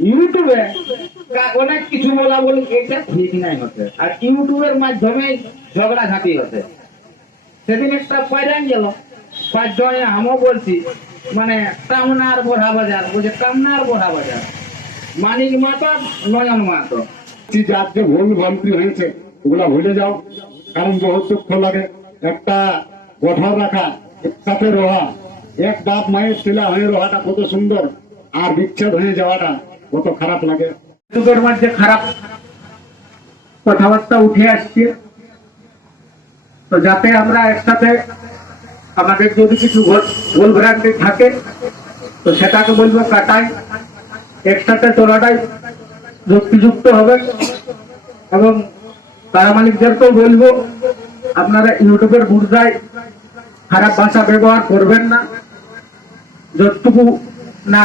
ইউটিউবে অনেক কিছু বলা বলি এটা ঠিক নাই হতে আর ইউটিউবের মাধ্যমে ঝগড়া ঝাঁটি হতে সেদিন একটা পাইরান গেল। পাঁচজনে আমও বলছি মানে টামনার বোঝা বাজার। বুঝে টামনার বোঝা বাজার। মানিক মাতো নয়ন মাতো। আজকে ভুল ভ্রান্তি হয়েছে ওগুলা ভুলে যাও। কারণ বহুত দুঃখ লাগে। একটা গঠন রাখা একসাথে রোহা। এক বাপ মায়ের ছেলে হয়ে রোহাটা কত সুন্দর আর বিচ্ছেদ হয়ে যাওয়াটা। কত খারাপ লাগে। যুগের মধ্যে খারাপ কথাবার্তা উঠে আসছে। তো যাতে আমরা একসাথে আমাদের যদি কিছু ভুল ভ্রান্তি থাকে, তো সেটাকে বলব কাটাই। একসাথে চলাটাই যুক্তিযুক্ত হবে। এবং তারা মালিকদেরকেও বলব, আপনারা ইউটিউবের বুর্জায় খারাপ ভাষা ব্যবহার করবেন না। যতটুকু না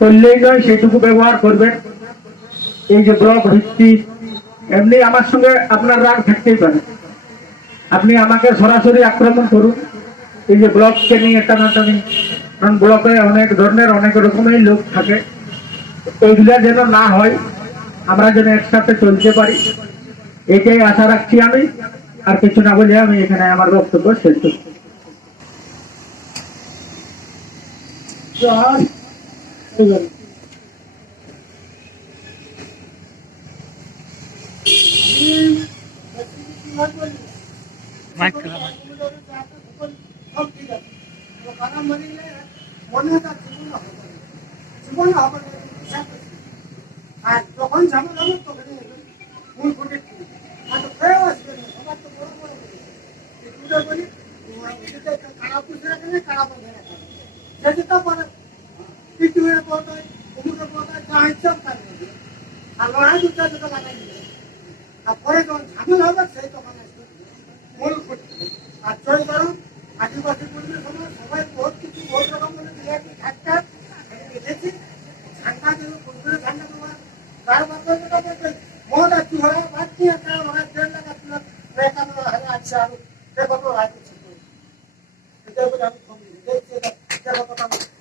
করলেই নয়, সেইটুকু ব্যবহার করবেন। এই যে ব্লগ ভিত্তিক এমনি আমার সঙ্গে আপনার রাগ থাকতেই পারে। আপনি আমাকে সরাসরি আক্রমণ করুন। এই যে ব্লগকে নিয়ে টানাটানি, কারণ ব্লকে অনেক ধরনের, অনেক রকমের লোক থাকে। এইগুলা যেন না হয়, আমরা যেন একসাথে চলতে পারি। এটাই আশা রাখছি আমি। আর কিছু না বলে আমি এখানে আমার বক্তব্য শেষ করছি। আর যখন ঝামেলা হবে তখন মূল ফুটে আর তো খেয়েও আসবে না সবার তো বড় বড় করে এগুলো বলি কারা পুষে রাখে না কারা বন্ধে রাখে না যেটা পারে টিটুয়ের পর্দায় অমুকের পর্দায় যা ইচ্ছা তাই করবে। আর লড়াই দুটা দুটো লাগাই দিবে আর পরে যখন ঝামেলা হবে, সেই তখন আসবে। মূল ফুটে আর চয় কারণ আদিবাসী আছে তো এটা বলে আমি দেখছি এটা আমার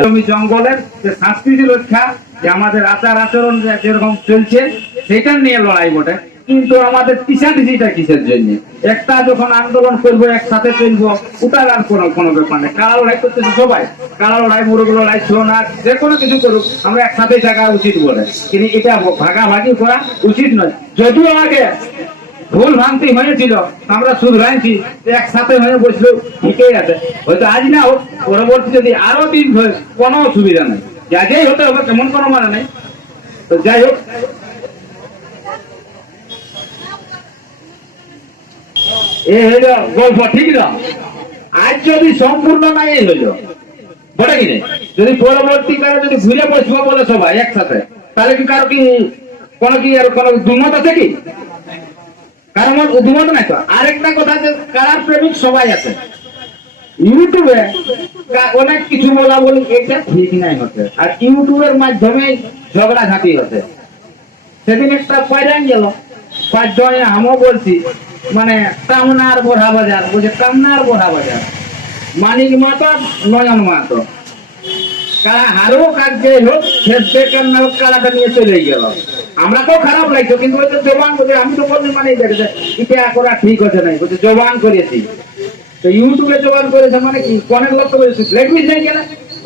জমি জঙ্গলের যে সংস্কৃতি রক্ষা, যে আমাদের আচার আচরণ যেরকম চলছে সেটা নিয়ে লড়াই বটে। কিন্তু আমাদের পিছাপিছিটা কিসের জন্য? একটা যখন আন্দোলন করব, একসাথে চলবো, ওটার আর কোনো কোনো ব্যাপার নেই। কারা লড়াই করতেছে সবাই। কারা লড়াই, মুরগ লড়াই ছিল না যে কোনো কিছু করুক, আমরা একসাথে থাকা উচিত বলে কিন্তু এটা ভাগাভাগি করা উচিত নয়। যদিও আগে ভুল ভ্রান্তি হয়েছিল। আমরা শুধরাইছি, একসাথে হয়ে বসলেও ঠিকই আছে। হয়তো আজ না হোক, পরবর্তী যদি আরও দিন হয়, কোনো অসুবিধা নেই। যা যেই হতে হবে, তেমন কোনো মানে নেই। তো যাই হোক। এ হইল গল্প, ঠিক না? আজ যদি সম্পূর্ণ নাই, এই হইল। বটে কি নেই? যদি পরবর্তীকালে যদি ঘুরে বসবো বলে সবাই একসাথে, তাহলে কি কারও কি কোনো কি আর কোনো দুমত আছে কি? কারণ আমার উদ্ভট নাই তো। আরেকটা কথা যে, কারার প্রেমিক সবাই আছে। ইউটিউবে অনেক কিছু বলা বলি এটা ঠিক নাই হতে। আর ইউটিউবের মাধ্যমে ঝগড়া ঝাঁটি হতে। সেদিন একটা গেল। বলছি মানে টামনার বোঝা বাজার। টামনার বোঝা বাজার। মানিক মাতো, নয়ন মাতো। কারা হারো কাজ যে হোক শেষ বেকার না হোক, কারাটা নিয়ে চলে গেল। আমরা তো খারাপ লাগতো কিন্তু জবান করে, আমি তো বলছি মানে দেখে এটা করা ঠিক হচ্ছে নাই, বলছে জবান করেছি। তো ইউটিউবে জবান করেছে মানে কি? অনেক লোক ব্ল্যাকলিস্ট নেই কেন?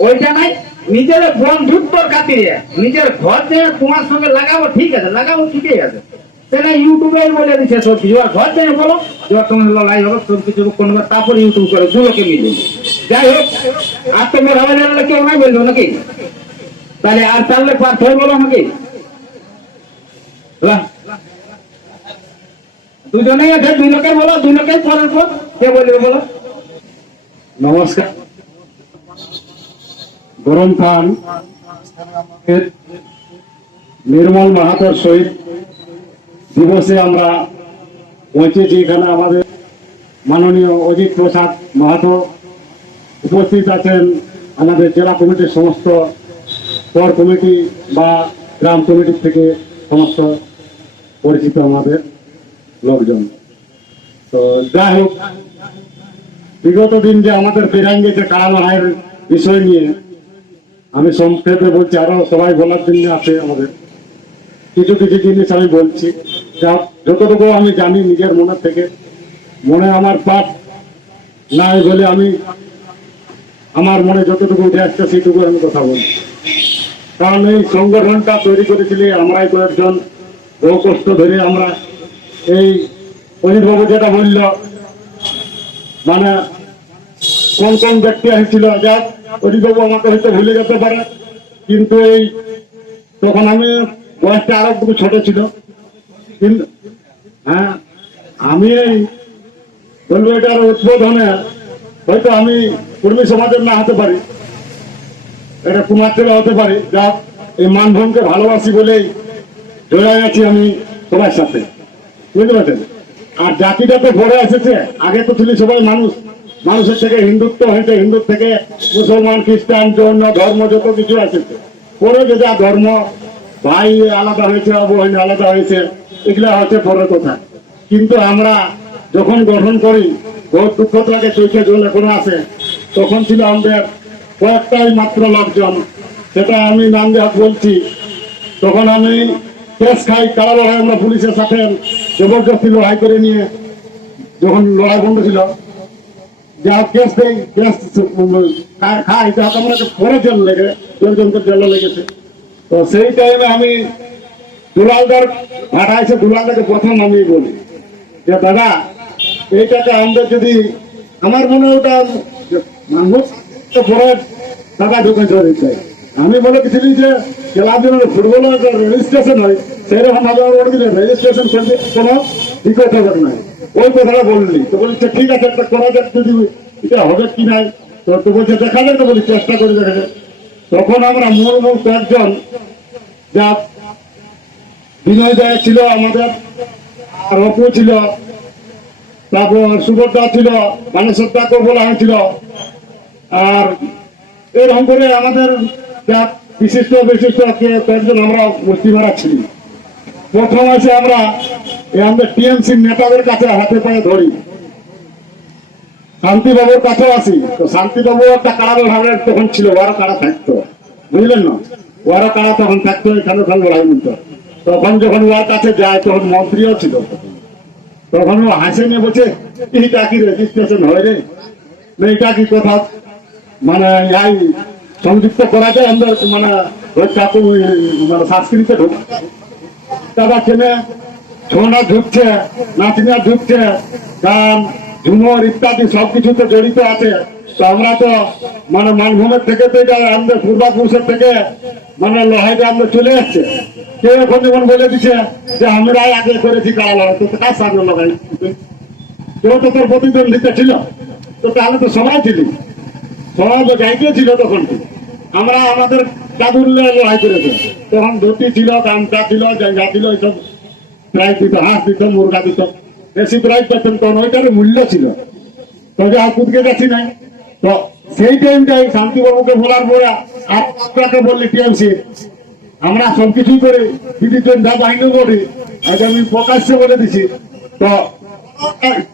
ওইটা নাই, নিজের বন্ধুত্বর খাতিরে, নিজের ঘর যে তোমার সঙ্গে লাগাবো, ঠিক আছে, লাগাবো ঠিকই আছে। সেটা ইউটিউবে বলে দিচ্ছে সব কিছু, আর ঘর থেকে বলো যে তোমার লড়াই হবে, সব কিছু কোনো তারপর ইউটিউব করে, দুলোকে মিলে যাই হোক, আর তোমার কেউ নাই বলল নাকি? তাহলে আর তাহলে পার্থ বলো নাকি। দুজনেই আছে, দুই লোকে বলো, দুই লোকে পরের পর কে বলবে বলো? নমস্কার। গরম খান। নির্মল মাহাতোর শহীদ দিবসে আমরা পৌঁছেছি এখানে আমাদের মাননীয় অজিত প্রসাদ মাহাতো উপস্থিত আছেন আমাদের জেলা কমিটির সমস্ত পর কমিটি বা গ্রাম কমিটির থেকে সমস্ত পরিচিত আমাদের লোকজন। তো যাই হোক, বিগত দিন যে আমাদের ফেরান গেছে কারামাহায়ের বিষয় নিয়ে আমি সংক্ষেপে বলছি, আরও সবাই বলার জন্য আছে আমাদের। কিছু কিছু জিনিস আমি বলছি, যা যতটুকু আমি জানি নিজের মনের থেকে, মনে আমার পাপ নাই বলে আমি আমার মনে যতটুকু উঠে আসছে সেইটুকু আমি কথা বলছি। কারণ এই সংগঠনটা তৈরি করেছিলি আমরাই কয়েকজন বহু কষ্ট ধরে আমরা এই অজিতবাবু যেটা বলল মানে কোন কোন ব্যক্তি আসছিল, যাক, অজিতবাবু আমাকে হয়তো ভুলে যেতে পারে, কিন্তু এই তখন আমি বয়সটা আরও একটু ছোট ছিল। কিন্তু হ্যাঁ আমি এই বলব এটার উদ্বোধনে হয়তো আমি কর্মী সমাজের না হতে পারি। এটা কুমার হতে পারি যা এই মানভূমকে ভালোবাসি বলেই জড়াই আছি আমি সবার সাথে। বুঝতে পারছেন? আর জাতিটা তো ভরে এসেছে, আগে তো ছিল সবাই মানুষ। মানুষের থেকে হিন্দুত্ব হয়েছে হিন্দু থেকে মুসলমান, খ্রিস্টান, জৈন, ধর্ম যত কিছু এসেছে। পরে যে ধর্ম, ভাই আলাদা হয়েছে বোন আলাদা হয়েছে, এগুলা হচ্ছে পরের কথা। কিন্তু আমরা যখন গঠন করি, বহুত দুঃখ লাগে চৈকে জল এখনও আছে। তখন ছিল আমাদের কয়েকটাই মাত্র লোকজন। সেটা আমি নাম দেওয়া বলছি। তখন আমি কেস খাই, কারা লড়াই আমরা পুলিশের সাথে জবরদস্তি লড়াই করে নিয়ে যখন লড়াই বন্ধ ছিল, যা খাই যা লেগে লেগেছে। তো সেই টাইমে আমি দুলালদার প্রথম আমি বলি যে, দাদা আমাদের যদি, আমার মনে ওটা মানুষ পরে টাকা ঢুকে ধরে চাই আমি বলে গেছিলি যে খেলার জন্য ফুটবল রেজিস্ট্রেশন হয়, সেরকম ভাবে আমার বলে দিলে রেজিস্ট্রেশন করতে কোনো টিকিট হবে না। ওই কথাটা বললি। তো বলছে ঠিক আছে, একটা করা যাক যদি এটা হবে কি নাই? তো তো বলছে, দেখা যাক। তো বলি, চেষ্টা করে, দেখা যাক। তখন আমরা মূল মূল কয়েকজন যা বিনয় দেয় ছিল আমাদের, আর অপু ছিল, তারপর সুভদ্রা ছিল মানসের দাকে বলা হয়েছিল, আর এরকম করে আমাদের বিশিষ্ট বিশিষ্ট কয়েকজন আমরা মুষ্টি মারা ছিলি প্রথম আছে আমরা আমাদের টিএমসি নেতাদের কাছে হাতে পায়ে ধরি। শান্তিবাবুর কাছে আসি। তো শান্তিবাবু একটা কাড়া ভাবের তখন ছিল ওরা কাড়া থাকতো। বুঝলেন না? ওরা কাড়া তখন থাকতো, এখানে ওখানে লড়াই মিলত। তখন যখন ওর কাছে যায়, তখন মন্ত্রীও ছিল। তখন। তখন ও হাসে নিয়ে বলছে এইটা কি রেজিস্ট্রেশন হয় রে? এটা কি কোথাও মানে এই সংযুক্ত করা যায় মানে ওই মানে সংস্কৃতিতে ঢুক ছেলে ছৌনা ঢুকছে ঢুকছে, গান, ঝুমর ইত্যাদি সবকিছুতে জড়িত আছে। তো আমরা তো মানে মানভূমের থেকে তো এটা আমাদের পূর্বাপুরুষের থেকে মানে লড়াইটা আমরা চলে যাচ্ছে কেউ এখন যেমন বলে দিচ্ছে যে, আমরা আগে করেছি কারা লড়াই? তো কেউ তো তোর প্রতিদ্বন্দ্বিতা ছিল। তো তাহলে তো সবাই ছিলি। সবাই তো গাইতে ছিল তখন আমরা আমাদের দাদুর লড়াই করেছে। তখন ধুতি ছিল, গামছা ছিল জায়গা ছিল, এইসব প্রায় দিত, হাঁস দিত, মুরগা দিত। বেশি প্রায় পেতেন তখন ওইটার মূল্য ছিল। তো যা কুদকে যাচ্ছি নাই। তো সেই টাইমটাই শান্তিবাবুকে বলার পরে আপনাকে বললি, টিএমসি, আমরা সবকিছুই করে দিদি যা বাহিনী করি আজ আমি প্রকাশ্যে বলে দিছি। তো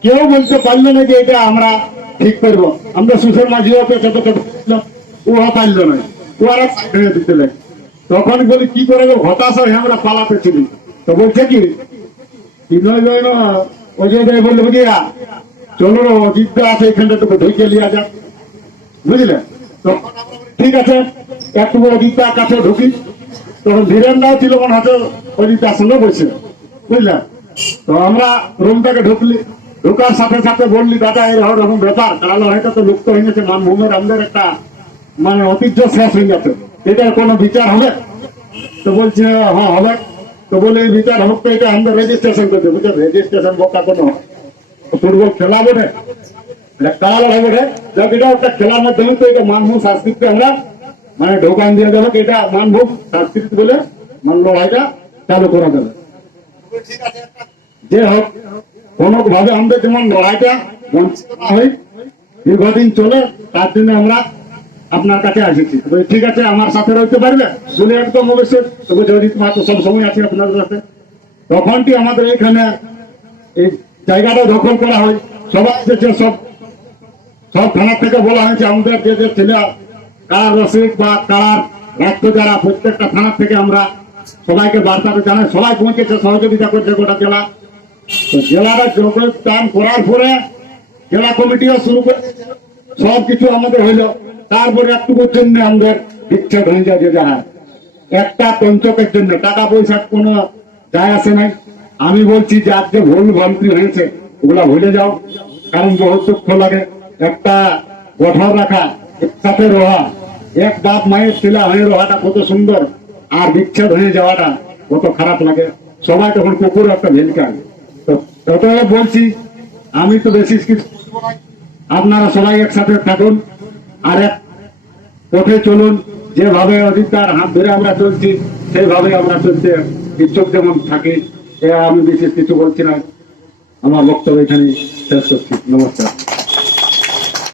কেউ বলতে পারল না যে এটা আমরা ঠিক করব। আমরা পেতে পেতে উহা পারল না। ওরা ছেড়ে দিতে তখন বলি কি করে হতাশ হয়ে আমরা পালাতে ছিলি তো বলছে কি অজয় জয় বলল বুঝিয়া চলো রে, অজিতদা আছে এখানটা তোকে ঢুকে লিয়া যাক বুঝলে? তো ঠিক আছে একটু অজিতার কাছে ঢুকি। তখন ধীরেন্দ্রাও ছিল মনে হয়তো অজিতার সঙ্গে বসে। বুঝলে? তো আমরা রুমটাকে ঢুকলি। ঢুকার সাথে সাথে বললি, দাদা এরকম ব্যাপার। কারণ হয়তো তো লুপ্ত হয়ে গেছে। মানভূমের আমাদের একটা মানে ঐতিহ্য শেষ হয়ে গেছে। এটার কোনো বিচার হবে? তো বলছে হ্যাঁ হবে। তো বলে বিচার হোক তো, এটা আমাদের রেজিস্ট্রেশন করতে বুঝছ? রেজিস্ট্রেশন বোকা কোনো ফুটবল খেলা এটা কারা লড়াই বটে? যাক এটা একটা খেলার মাধ্যমে তো এটা মানভূম সংস্কৃতি আমরা মানে ঢোকান দিয়ে দেবো, এটা মানভূম সংস্কৃতি বলে মান লড়াইটা চালু করা যাবে। যে হোক কোন ভাবে আমাদের যেমন লড়াইটা বঞ্চিত না দীর্ঘদিন চলে, তার জন্য আমরা আপনার কাছে আসেছি। ঠিক আছে, আমার সাথে রইতে পারবে? বলে একদম অবশ্যই। তো বলছে অজিত মাহাতো সব সময় আছি আপনার সাথে তখনটি আমাদের এখানে এই জায়গাটা দখল করা হয়। সবাই এসেছে সব সব থানার থেকে বলা হয়েছে, আমাদের যে যে ছেলে কারার রসিক বা কারার রাষ্ট্র যারা, প্রত্যেকটা থানার থেকে আমরা সবাইকে বার্তাটা জানাই। সবাই পৌঁছেছে, সহযোগিতা করছে গোটা জেলা। তো জেলাটা যোগদান করার পরে জেলা কমিটিও শুরু করে সব কিছু আমাদের হইল। তারপরে একটুকুর জন্য আমাদের বিচ্ছেদ হয়ে যায় যে যাহা একটা পঞ্চকের জন্য টাকা পয়সার কোনো যায় আসে নাই। আমি বলছি যে আজকে ভুল ভ্রান্তি হয়েছে, ওগুলা ভুলে যাও। কারণ বহুত দুঃখ লাগে। একটা গঠন রাখা একসাথে রোহা এক বাপ মায়ের ছেলে হয়ে রোহাটা কত সুন্দর। আর বিচ্ছেদ হয়ে যাওয়াটা কত খারাপ লাগে। সবাই তখন কুকুর একটা ভেলকায় ততএব বলছি, আমি তো বেশি কিছু আপনারা সবাই একসাথে থাকুন আর এক পথে চলুন। যেভাবে অধিকার হাত ধরে আমরা চলছি, সেইভাবে আমরা চলতে ইচ্ছুক যেমন থাকি। আমি বিশেষ কিছু বলছি না। আমার বক্তব্য এখানে শেষ করছি। নমস্কার।